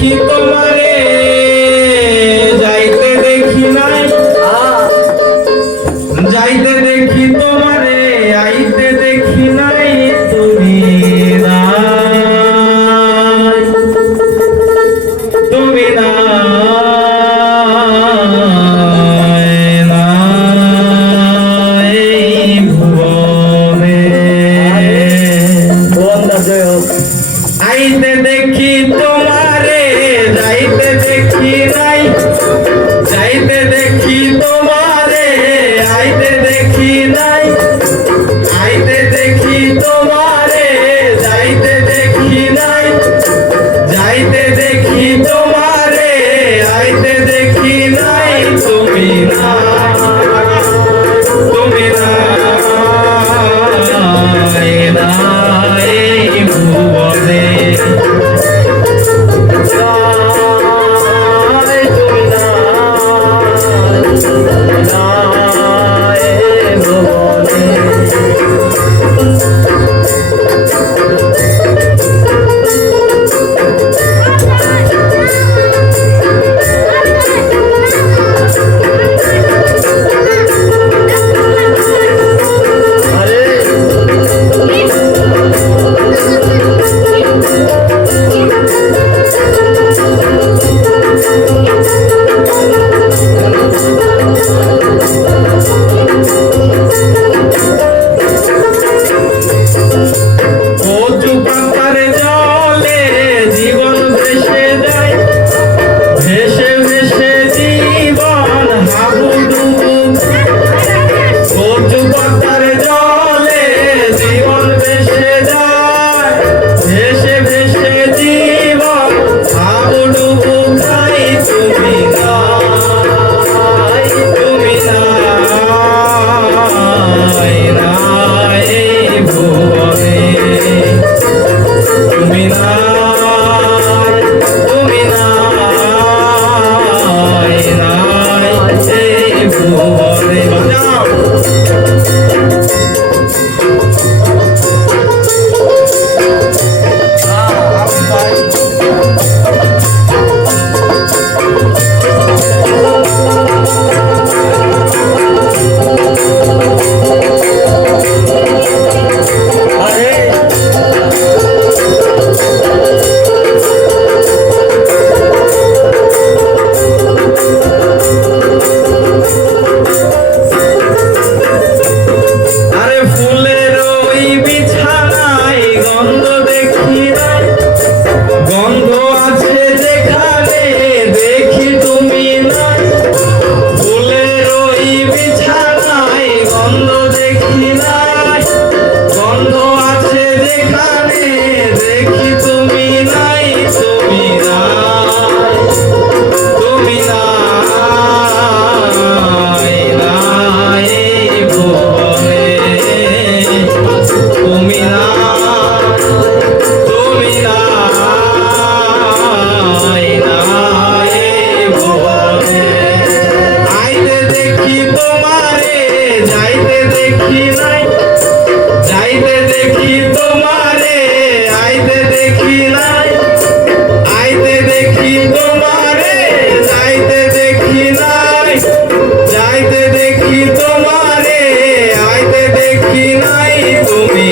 দেখি তোমারে